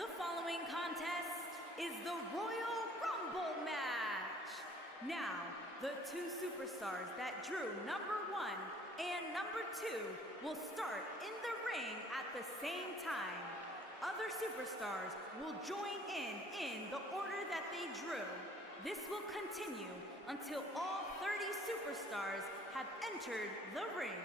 The following contest is the Royal Rumble match. Now, the two superstars that drew number 1 and number 2 will start in the ring at the same time. Other superstars will join in the order that they drew. This will continue until all 30 superstars have entered the ring.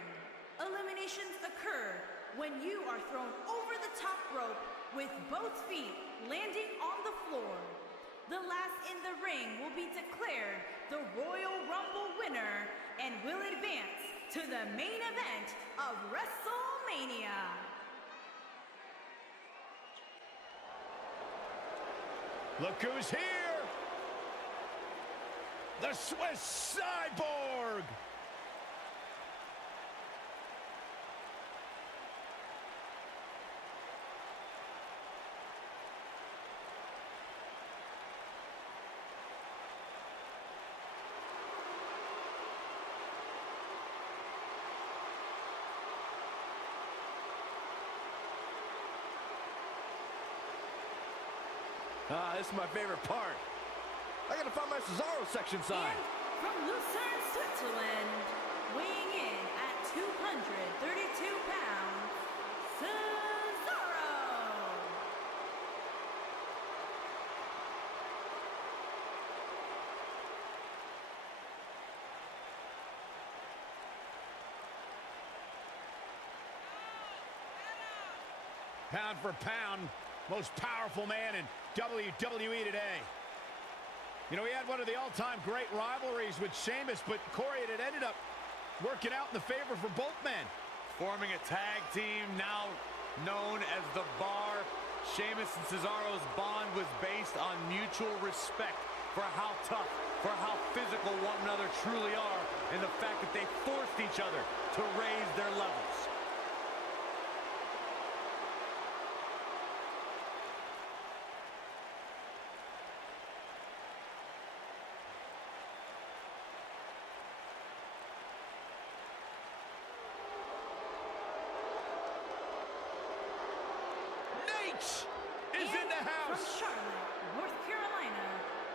Eliminations occur when you are thrown over the top rope with both feet landing on the floor. The last in the ring will be declared the Royal Rumble winner and will advance to the main event of WrestleMania. Look who's here! The Swiss Cyborg! This is my favorite part. I gotta find my Cesaro section sign. And from Lucerne, Switzerland, weighing in at 232 pounds, Cesaro! Pound for pound, most powerful man in WWE today. You know, he had one of the all-time great rivalries with Sheamus, but Corey, it had ended up working out in the favor for both men. Forming a tag team now known as The Bar. Sheamus and Cesaro's bond was based on mutual respect for how tough, for how physical one another truly are, and the fact that they forced each other to raise their levels. From Charlotte, North Carolina,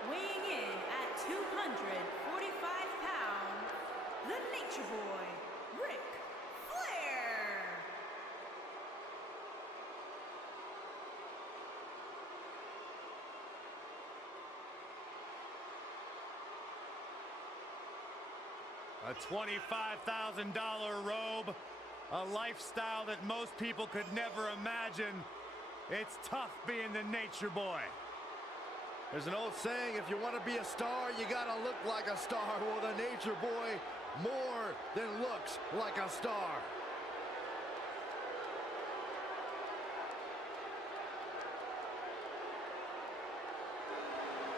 weighing in at 245 pounds, the Nature Boy, Ric Flair. A $25,000 robe, a lifestyle that most people could never imagine. It's tough being the Nature Boy. There's an old saying, if you want to be a star, you gotta look like a star. Well, the Nature Boy more than looks like a star.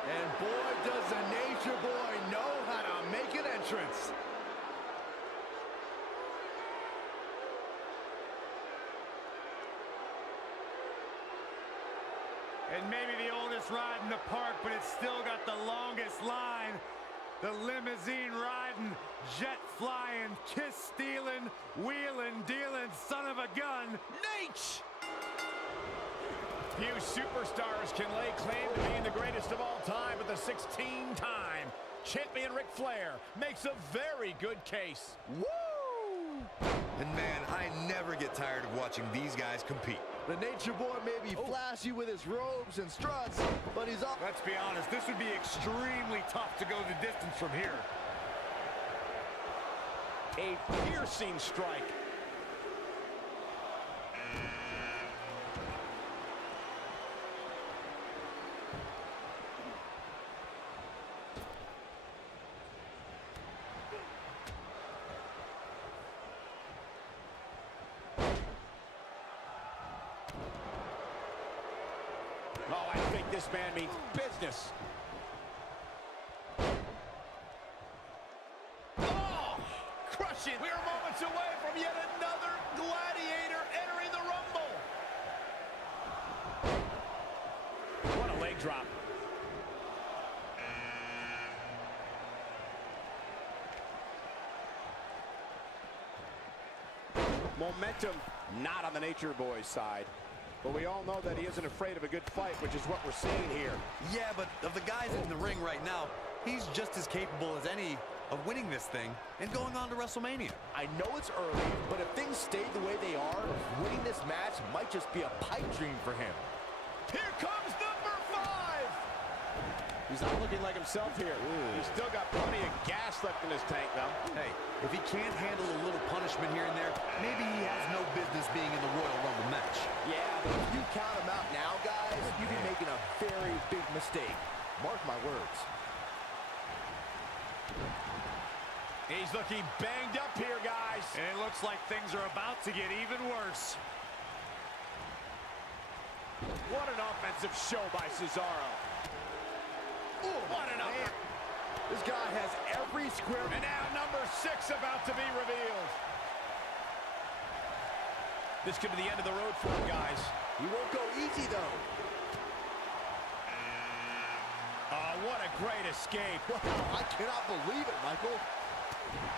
And boy, does the Nature Boy know how to make an entrance. And maybe the oldest ride in the park, but it's still got the longest line. The limousine riding, jet flying, kiss stealing, wheeling, dealing, son of a gun, Nate! Few superstars can lay claim to being the greatest of all time, but the 16-time champion Ric Flair makes a very good case. Woo! And man, I never get tired of watching these guys compete. The Nature Boy may be flashy with his robes and struts, but he's up. Let's be honest, this would be extremely tough to go the distance from here. A piercing strike. Oh, I think this man means business. Oh, crushing. We are moments away from yet another gladiator entering the Rumble. What a leg drop. Momentum not on the Nature Boy's side. But we all know that he isn't afraid of a good fight, which is what we're seeing here. Yeah, but of the guys in the ring right now, he's just as capable as any of winning this thing and going on to WrestleMania. I know it's early, but if things stay the way they are, winning this match might just be a pipe dream for him. Here comes number 5! He's not looking like himself here. He's still got plenty of gas left in his tank, though. Hey, if he can't handle a little punishment here and there, maybe he has no business being in the Royal Rumble match. Yeah, but if you count him out now, guys, you'd be making a very big mistake. Mark my words. He's looking banged up here, guys. And it looks like things are about to get even worse. What an offensive show by Cesaro. Ooh, what an upper. This guy has every square... And now number 6 about to be revealed. This could be the end of the road for him, guys. He won't go easy, though. Oh, what a great escape. Wow, I cannot believe it, Michael.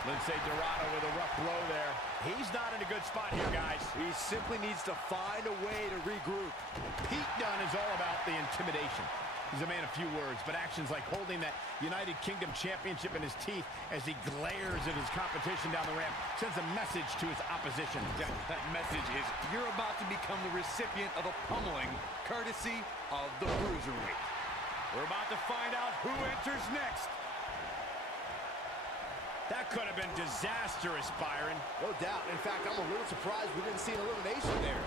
Lindsay Dorado with a rough blow there. He's not in a good spot here, guys. He simply needs to find a way to regroup. Pete Dunne is all about the intimidation. He's a man of few words, but actions like holding that United Kingdom Championship in his teeth as he glares at his competition down the ramp sends a message to his opposition. That message is you're about to become the recipient of a pummeling courtesy of the Bruiserweight. We're about to find out who enters next. That could have been disastrous, Byron. No doubt. In fact, I'm a little surprised we didn't see an elimination there.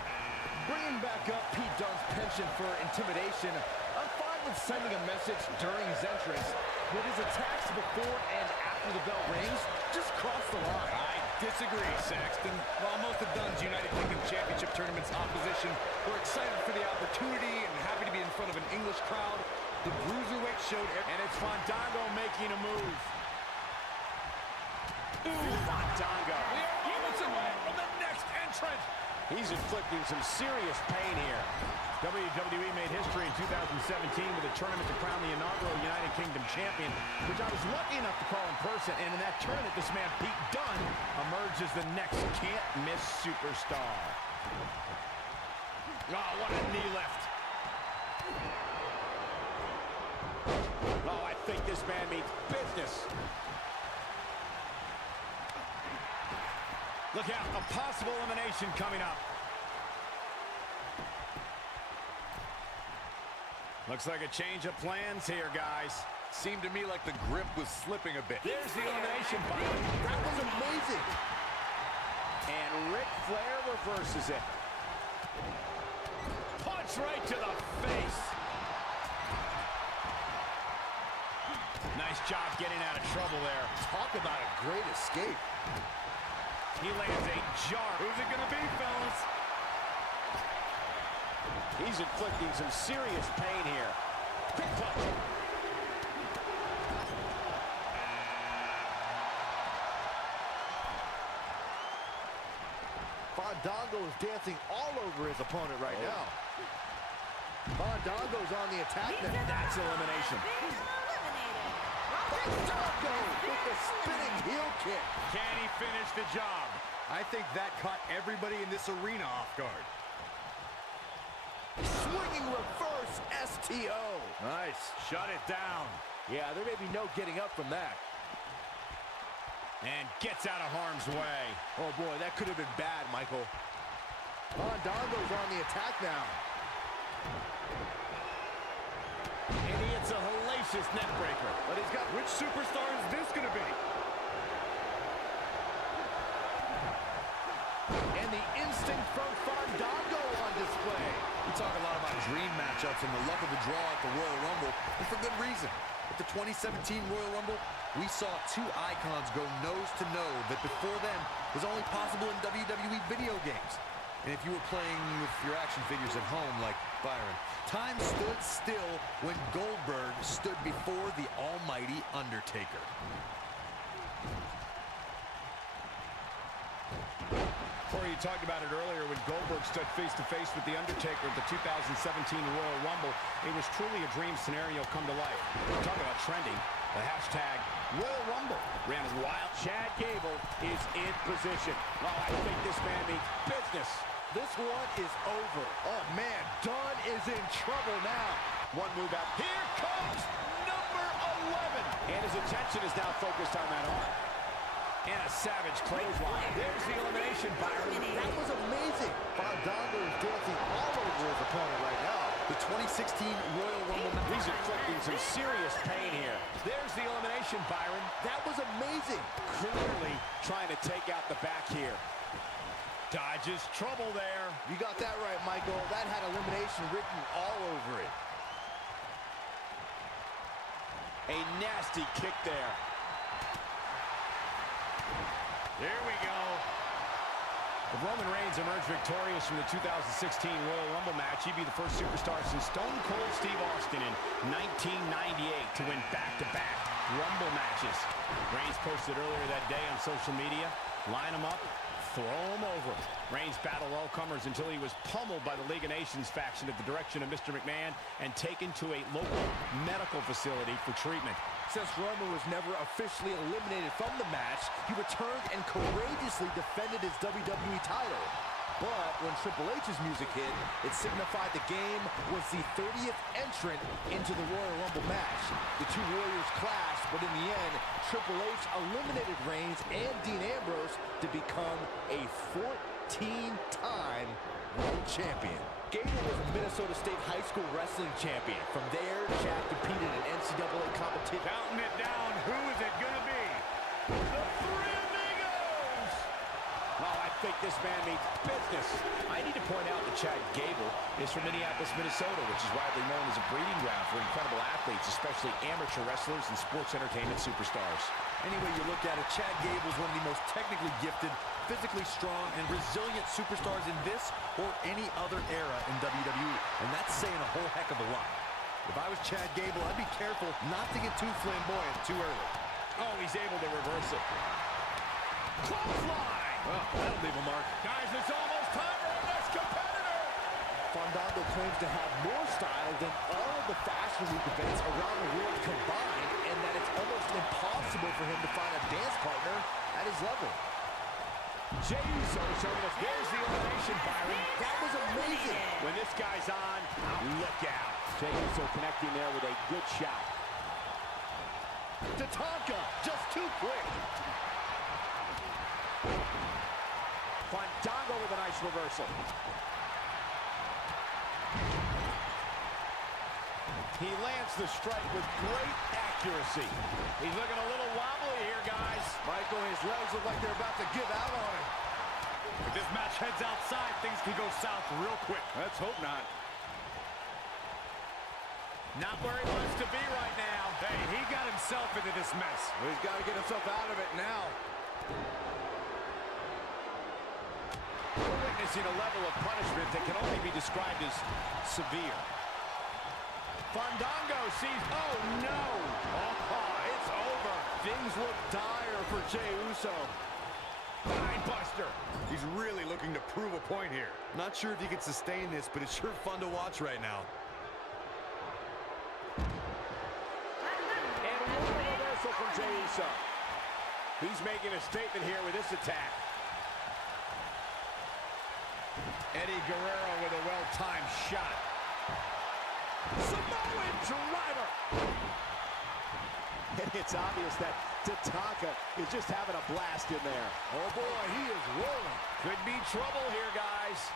Bringing back up Pete Dunne's penchant for intimidation, I'm fine with sending a message during his entrance, but his attacks before and after the bell rings just cross the line. I disagree, Saxton. While most of Dunne's United Kingdom Championship Tournament's opposition were excited for the opportunity and happy to be in front of an English crowd, the Bruiserweight showed... And it's Fandango making a move. Fandango. We are moments away from the next entrant. He's inflicting some serious pain here. WWE made history in 2017 with a tournament to crown the inaugural United Kingdom champion, which I was lucky enough to call in person. And in that tournament, this man, Pete Dunne, emerged as the next can't-miss superstar. Oh, what a knee lift. Oh, I think this man means business. Look out, a possible elimination coming up. Looks like a change of plans here, guys. Seemed to me like the grip was slipping a bit. There's the elimination, Byron. That was amazing. And Ric Flair reverses it. Punch right to the face. Nice job getting out of trouble there. Talk about a great escape. He lands a jar. Who's it going to be, fellas? He's inflicting some serious pain here. Quick punch. Fandango is dancing all over his opponent right now. Fandango's on the attack now. That's elimination. Fandango with the spinning heel kick. Can he finish the job? I think that caught everybody in this arena off guard. Swinging reverse STO. Nice. Shut it down. Yeah, there may be no getting up from that. And gets out of harm's way. Oh boy, that could have been bad, Michael. Fandango's on the attack now. And he hits a hellacious neck breaker. But he's got... Which superstar is this going to be? And the instinct from Fandango on display. We talk a lot about dream matchups and the luck of the draw at the Royal Rumble, and for good reason. At the 2017 Royal Rumble, we saw two icons go nose-to-nose that before then was only possible in WWE video games. And if you were playing with your action figures at home like Byron, time stood still when Goldberg stood before the almighty Undertaker. Corey, you talked about it earlier when Goldberg stood face-to-face with The Undertaker at the 2017 Royal Rumble. It was truly a dream scenario come to life. Talk about trending. The hashtag Royal Rumble ran wild. Chad Gable is in position. Oh, I think this man means business. This one is over. Oh, man, Dunn is in trouble now. One move out. Here comes number 11. And his attention is now focused on that arm. And a savage clothesline. There's the elimination, Byron. That was amazing. Fandango is dancing all over his opponent right now. The 2016 Royal Rumble match. He's inflicting some serious pain here. There's the elimination, Byron. That was amazing. Clearly trying to take out the back here. Dodges trouble there. You got that right, Michael. That had elimination written all over it. A nasty kick there. Here we go. If Roman Reigns emerged victorious from the 2016 Royal Rumble match, he'd be the first superstar since Stone Cold Steve Austin in 1998 to win back-to-back Rumble matches. Reigns posted earlier that day on social media, line him up, throw him over. Reigns battled all comers until he was pummeled by the League of Nations faction at the direction of Mr. McMahon and taken to a local medical facility for treatment. Since Roman was never officially eliminated from the match, he returned and courageously defended his WWE title. But when Triple H's music hit, it signified the game was the 30th entrant into the Royal Rumble match. The two Warriors clashed, but in the end, Triple H eliminated Reigns and Dean Ambrose to become a 14-time world champion. Gable was a Minnesota State high school wrestling champion. From there, Shaq competed in NCAA competition. Counting it down. Who is it going to be? The Three Amigos! Well, I think this man means business. I need to point out that Chad Gable is from Minneapolis, Minnesota, which is widely known as a breeding ground for incredible athletes, especially amateur wrestlers and sports entertainment superstars. Any way you look at it, Chad Gable is one of the most technically gifted, physically strong, and resilient superstars in this or any other era in WWE. And that's saying a whole heck of a lot. If I was Chad Gable, I'd be careful not to get too flamboyant too early. Oh, he's able to reverse it. Clothesline! Well, that'll leave a mark. Guys, it's almost time for our next competitor! Fandango claims to have more style than all of the Fashion Week events around the world combined, and that it's almost impossible for him to find a dance partner at his level. Jey Uso showing us there's the elimination, Byron. That was amazing. When this guy's on, look out. Jey Uso connecting there with a good shot. Tatanka, just too quick. Fandango with a nice reversal. He lands the strike with great accuracy. He's looking a little wobbly here, guys. Michael, his legs look like they're about to give out on him. If this match heads outside, things can go south real quick. Let's hope not. Not where he wants to be right now. Hey, he got himself into this mess. Well, he's got to get himself out of it now. We're witnessing a level of punishment that can only be described as severe. Fandango sees, oh no! Oh, it's over. Things look dire for Jey Uso. Spine buster. He's really looking to prove a point here. Not sure if he can sustain this, but it's sure fun to watch right now. And one reversal from Jey Uso. He's making a statement here with this attack. Eddie Guerrero with a well-timed shot. Samoan driver. And it's obvious that Tatanka is just having a blast in there. Oh boy, he is rolling. Could be trouble here, guys.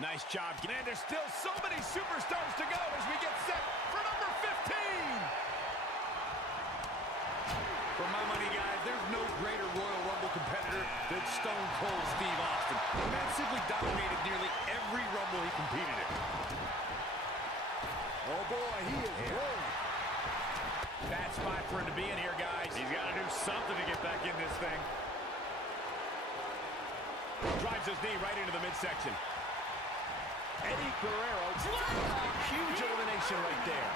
Nice job. And there's still so many superstars to go as we get set for number 15. For my money, guys, there's no greater Royal Rumble competitor than Stone Cold Steve Austin. The man simply dominated nearly every Rumble he competed in. Oh boy, he is rolling. Bad spot for him to be in here, guys. He's got to do something to get back in this thing. Drives his knee right into the midsection. Eddie Guerrero, huge elimination right there.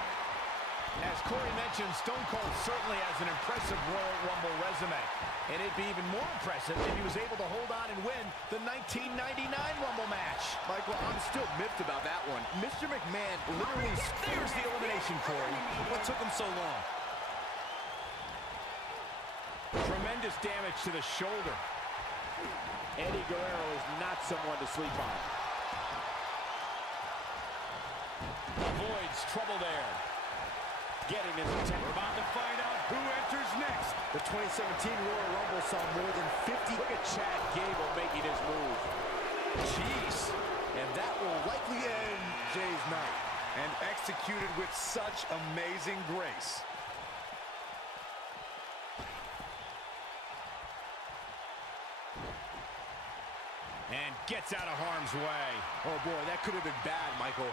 As Corey mentioned, Stone Cold certainly has an impressive Royal Rumble resume. And it'd be even more impressive if he was able to hold on and win the 1999 Rumble match. Michael, I'm still miffed about that one. Mr. McMahon literally... There's the elimination, Corey. What took him so long? Tremendous damage to the shoulder. Eddie Guerrero is not someone to sleep on. Avoids trouble there. Getting his attention. We're about to find out who enters next. The 2017 Royal Rumble saw more than 50... Look at Chad Gable making his move. Jeez. And that will likely end Jay's night. And executed with such amazing grace. And gets out of harm's way. Oh, boy, that could have been bad, Michael.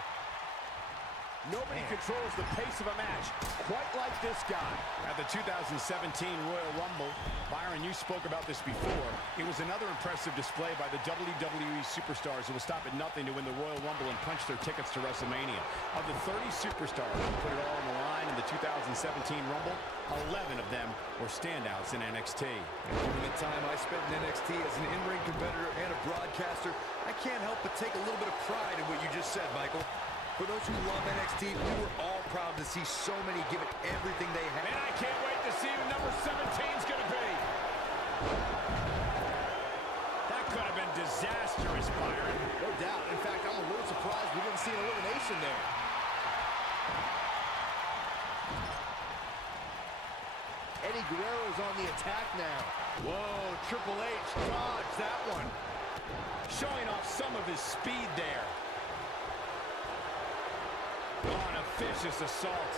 Nobody controls the pace of a match quite like this guy. At the 2017 Royal Rumble, Byron, you spoke about this before. It was another impressive display by the WWE superstars who will stop at nothing to win the Royal Rumble and punch their tickets to WrestleMania. Of the 30 superstars who put it all on the line in the 2017 Rumble, 11 of them were standouts in NXT. Given the time I spent in NXT as an in-ring competitor and a broadcaster, I can't help but take a little bit of pride in what you just said, Michael. For those who love NXT, we were all proud to see so many give it everything they had. And I can't wait to see who number 17's going to be. That could have been disastrous, Byron. No doubt. In fact, I'm a little surprised we didn't see an elimination there. Eddie Guerrero's on the attack now. Whoa, Triple H dodged that one. Showing off some of his speed there. Oh, an vicious assault.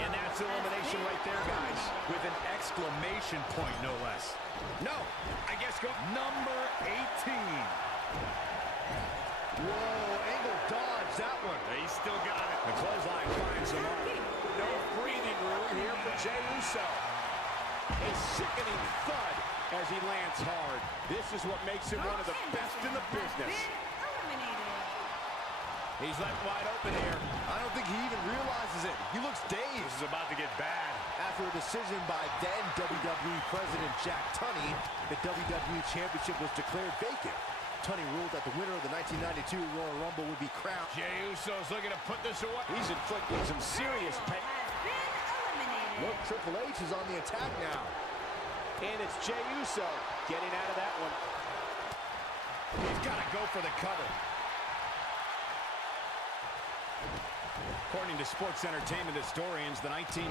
And that's elimination right there, guys. With an exclamation point, no less. No, I guess go. Number 18. Whoa, Angle dodged that one. He still got it. The clothesline finds him up. No breathing room here for Jey Uso. A sickening thud as he lands hard. This is what makes him one of the best in the business. He's left wide open here. I don't think he even realizes it. He looks dazed. This is about to get bad. After a decision by then WWE President Jack Tunney, the WWE Championship was declared vacant. Tunney ruled that the winner of the 1992 Royal Rumble would be crowned. Jey Uso's looking to put this away. He's inflicting some serious pain. Look, Triple H is on the attack now. And it's Jey Uso getting out of that one. He's got to go for the cover. According to sports entertainment historians, the 1992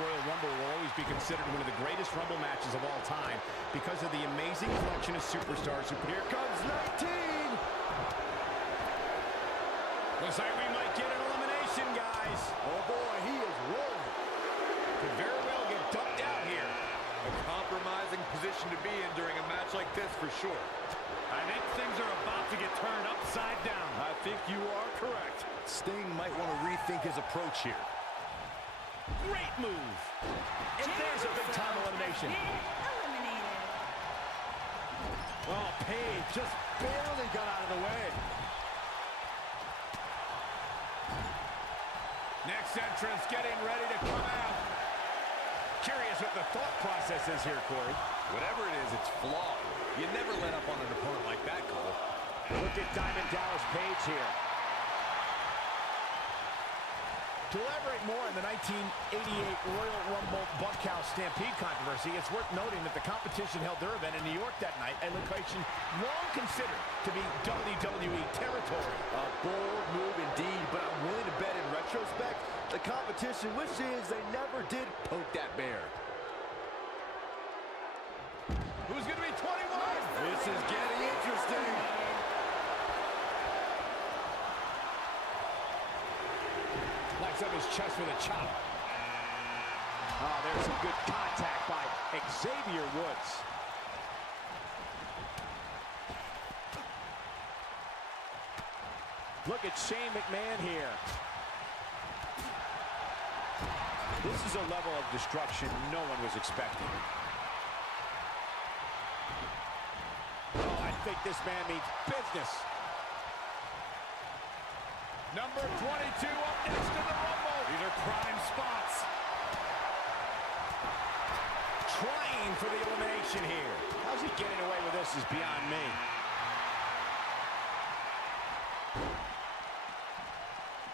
Royal Rumble will always be considered one of the greatest Rumble matches of all time because of the amazing collection of superstars who put. Here comes 19! Looks like we might get an elimination, guys. Oh boy, he is rolling. Could very well get dumped out here. A compromising position to be in during a match like this for sure. I think things are about to get turned upside down. I think you are correct. Sting might want to rethink his approach here. Great move. And there's a big-time elimination. Oh, Paige just barely got out of the way. Next entrance getting ready to come out. Curious what the thought process is here, Corey. Whatever it is, it's flawed. You never let up on an opponent like that, Cole. Look at Diamond Dallas Page here. To elaborate more on the 1988 Royal Rumble Bunkhouse Stampede controversy, it's worth noting that the competition held their event in New York that night, a location long considered to be WWE territory. A bold move indeed, but I'm willing to bet in retrospect, the competition wishes they never did poke that bear. Who's going to be 21? This is getting interesting. Lights up his chest with a chop. Oh, there's some good contact by Xavier Woods. Look at Shane McMahon here. This is a level of destruction no one was expecting. Oh, I think this man means business. Number 22 up next in the Rumble. These are prime spots. Trying for the elimination here. How's he getting away with this is beyond me.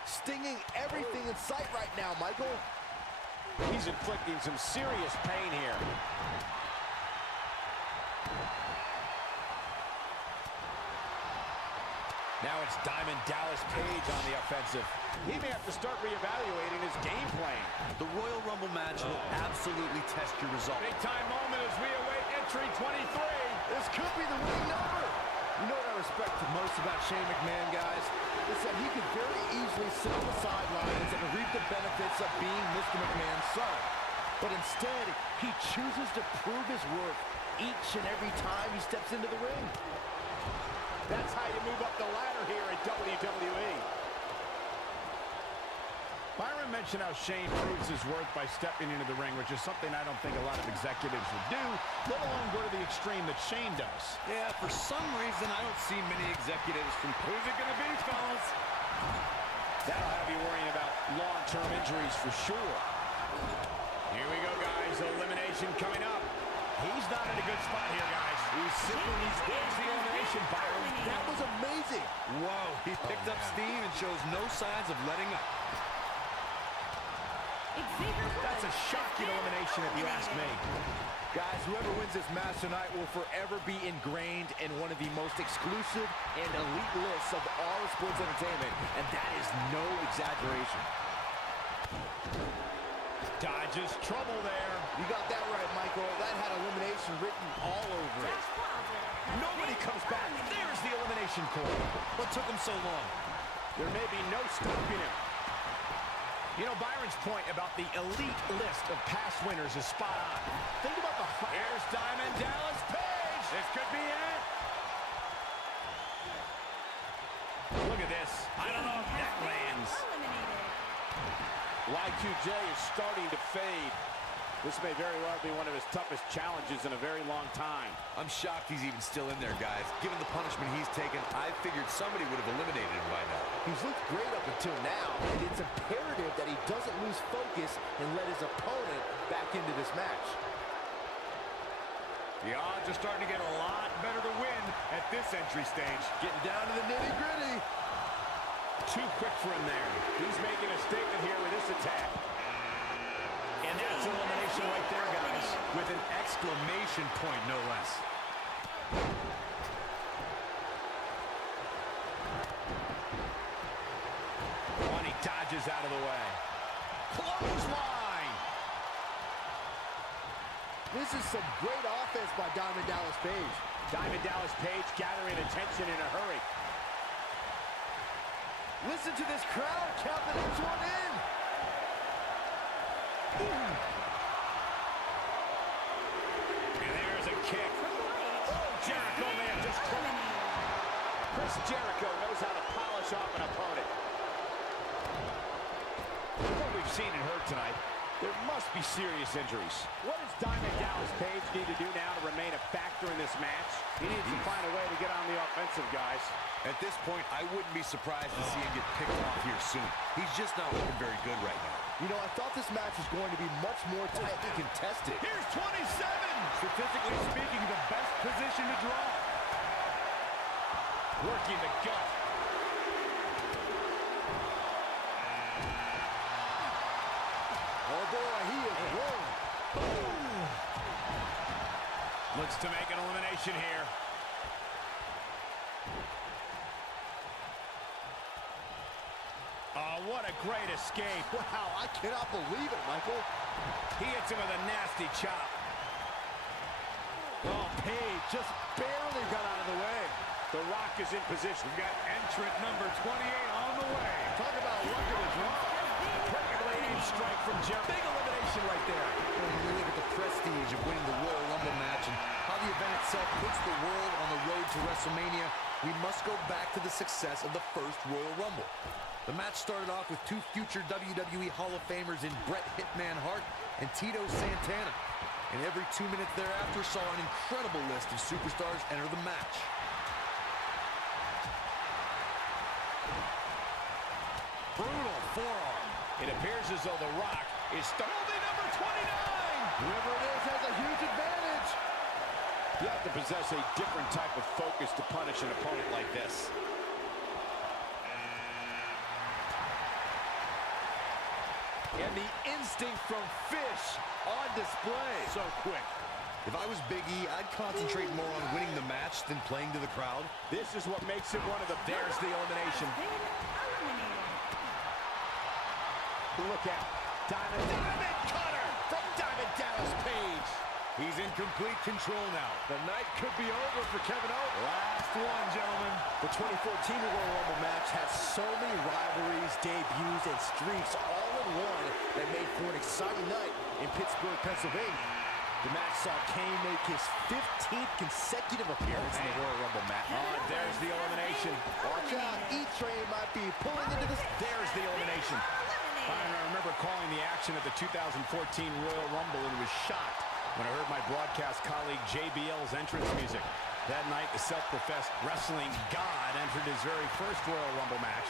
Stinging everything in sight right now, Michael. He's inflicting some serious pain here. Now it's Diamond Dallas Page on the offensive. He may have to start reevaluating his game plan. The Royal Rumble match will absolutely test your resolve. Big time moment as we await entry 23. This could be the winning number. You know what I respect the most about Shane McMahon, guys? Is that he could very easily sit on the sidelines and reap the benefits of being Mr. McMahon's son. But instead, he chooses to prove his worth each and every time he steps into the ring. That's how you move up the ladder here in WWE. Byron mentioned how Shane proves his worth by stepping into the ring, which is something I don't think a lot of executives would do, let alone go to the extreme that Shane does. Yeah, for some reason, I don't see many executives from... Who's it gonna be, fellas? That'll have you worrying about long-term injuries for sure. Here we go, guys. Elimination coming up. He's not in a good spot here, guys. He simply needs the elimination, Byron. That was amazing. Whoa, he picked up steam and shows no signs of letting up. That's a shocking elimination if you ask me. Guys, whoever wins this match tonight will forever be ingrained in one of the most exclusive and elite lists of all of sports entertainment, and that is no exaggeration. Dodges trouble there. You got that right, Michael. That had elimination written all over it. Nobody comes back. There's the elimination cord. What took him so long? There may be no stopping him. You know, Byron's point about the elite list of past winners is spot on. Think about the... Here's Diamond Dallas Page. This could be it. Look at this. I don't know if that lands. Y2J is starting to fade. This may very well be one of his toughest challenges in a very long time. I'm shocked he's even still in there, guys. Given the punishment he's taken, I figured somebody would have eliminated him by now. He's looked great up until now, and it's imperative that he doesn't lose focus and let his opponent back into this match. The odds are starting to get a lot better to win at this entry stage. Getting down to the nitty-gritty. Too quick for him there. He's making a statement here with this attack. And that's elimination right there, guys. With an exclamation point, no less. And he dodges out of the way. Clothesline! This is some great offense by Diamond Dallas Page. Diamond Dallas Page gathering attention in a hurry. Listen to this crowd count the next one in. And there's a kick. Jericho may have just Chris Jericho knows how to polish off an opponent. From what we've seen and heard tonight, There must be serious injuries. What does Diamond Dallas Page need to do now to remain a factor in this match? He needs to find a way to get on the offensive, guys. At this point, I wouldn't be surprised to see him get picked off here soon. He's just not looking very good right now. You know, I thought this match was going to be much more tightly contested. Here's 27! Statistically speaking, the best position to draw. Working the gut. Oh boy, he is rolling. Looks to make an elimination here. Oh, what a great escape. Wow, I cannot believe it, Michael. He hits him with a nasty chop. Oh, Page just barely got out of the way. The Rock is in position. We've got entrant number 28 on the way. Talk about luck of the draw. Perfectly aimed strike from Jericho. Big elimination right there. When you look at the prestige of winning the Royal Rumble match and how the event itself puts the world on the road to WrestleMania, we must go back to the success of the first Royal Rumble. The match started off with two future WWE Hall of Famers in Bret Hitman Hart and Tito Santana. And every 2 minutes thereafter saw an incredible list of superstars enter the match. Brutal forearm. It appears as though The Rock is holding number 29. Whoever it is has a huge advantage. You have to possess a different type of focus to punish an opponent like this. And the instinct from Fish on display. So quick. If I was Big E, I'd concentrate more on winning the match than playing to the crowd. This is what makes him one of the... There's the elimination. Look out. Diamond Cutter from Diamond Dallas Page. He's in complete control now. The night could be over for Kevin Owens. Last one, gentlemen. The 2014 Royal Rumble match had so many rivalries, debuts, and streaks all in one that made for an exciting night in Pittsburgh, Pennsylvania. The match saw Kane make his 15th consecutive appearance in the Royal Rumble match. There's the elimination. Watch out, E-Train might be pulling into this. There's the elimination. I remember calling the action at the 2014 Royal Rumble and was shocked when I heard my broadcast colleague JBL's entrance music. That night, the self-professed wrestling god entered his very first Royal Rumble match.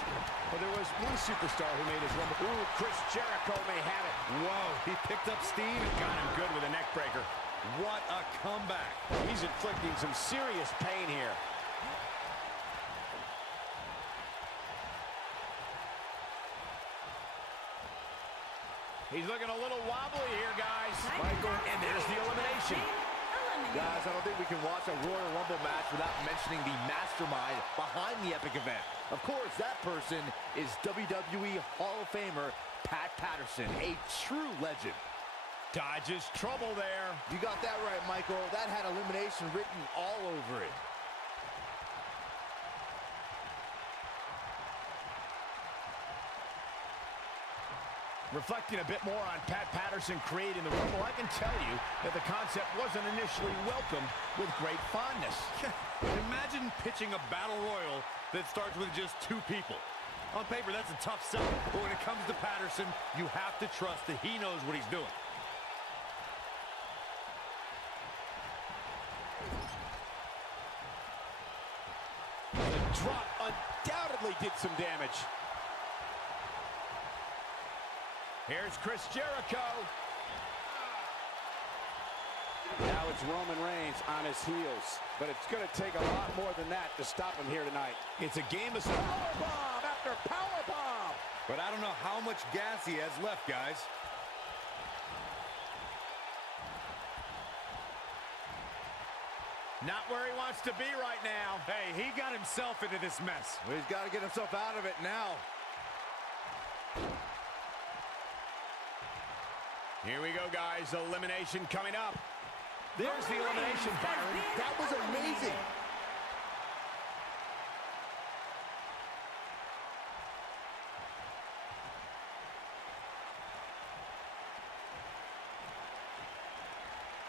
But there was one superstar who made his Rumble. Ooh, Chris Jericho may have it. Whoa, he picked up steam and Got him good with a neck breaker. what a comeback. He's inflicting some serious pain here. He's looking a little wobbly here, guys. Michael, And there's the elimination. Guys, I don't think we can watch a Royal Rumble match without mentioning the mastermind behind the epic event. Of course, that person is WWE Hall of Famer Pat Patterson, a true legend. Dodges trouble there. You got that right, Michael. That had elimination written all over it. Reflecting a bit more on Pat Patterson creating the Rumble, I can tell you that the concept wasn't initially welcomed with great fondness. Imagine pitching a battle royal that starts with just 2 people. On paper, that's a tough sell. But when it comes to Patterson, you have to trust that he knows what he's doing. The drop undoubtedly did some damage. Here's Chris Jericho. Now it's Roman Reigns on his heels. But it's going to take a lot more than that to stop him here tonight. It's a game of... Powerbomb after powerbomb. But I don't know how much gas he has left, guys. Not where he wants to be right now. Hey, he got himself into this mess. Well, he's got to get himself out of it now. Here we go, guys. Elimination coming up. There's the elimination, Byron. That was amazing.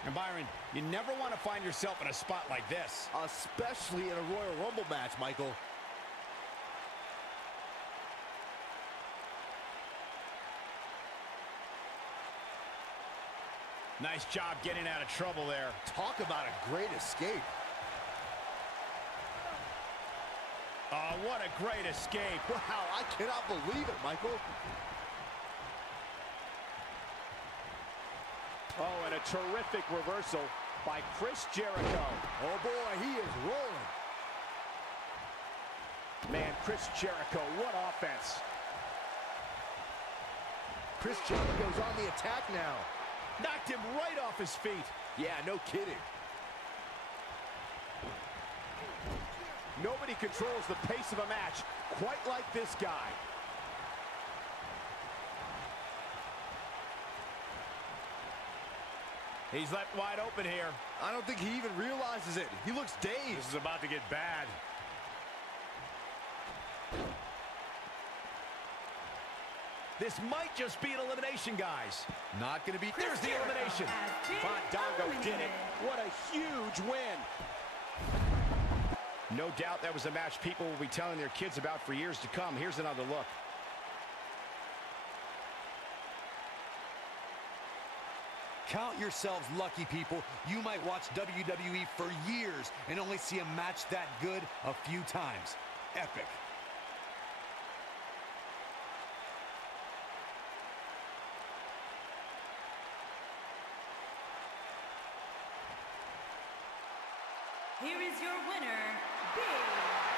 And Byron, you never want to find yourself in a spot like this. Especially in a Royal Rumble match, Michael. Nice job getting out of trouble there. Talk about a great escape. Oh, what a great escape. Wow, I cannot believe it, Michael. Oh, and a terrific reversal by Chris Jericho. Oh, boy, he is rolling. Man, Chris Jericho, what offense. Chris Jericho's on the attack now. Knocked him right off his feet. Yeah, no kidding. Nobody controls the pace of a match quite like this guy. He's left wide open here. I don't think he even realizes it. He looks dazed. This is about to get bad. This might just be an elimination, guys. Not going to be... There's the elimination. Fandango did it. What a huge win. No doubt that was a match people will be telling their kids about for years to come. Here's another look. Count yourselves lucky, people. You might watch WWE for years and only see a match that good a few times. Epic. here is your winner, Big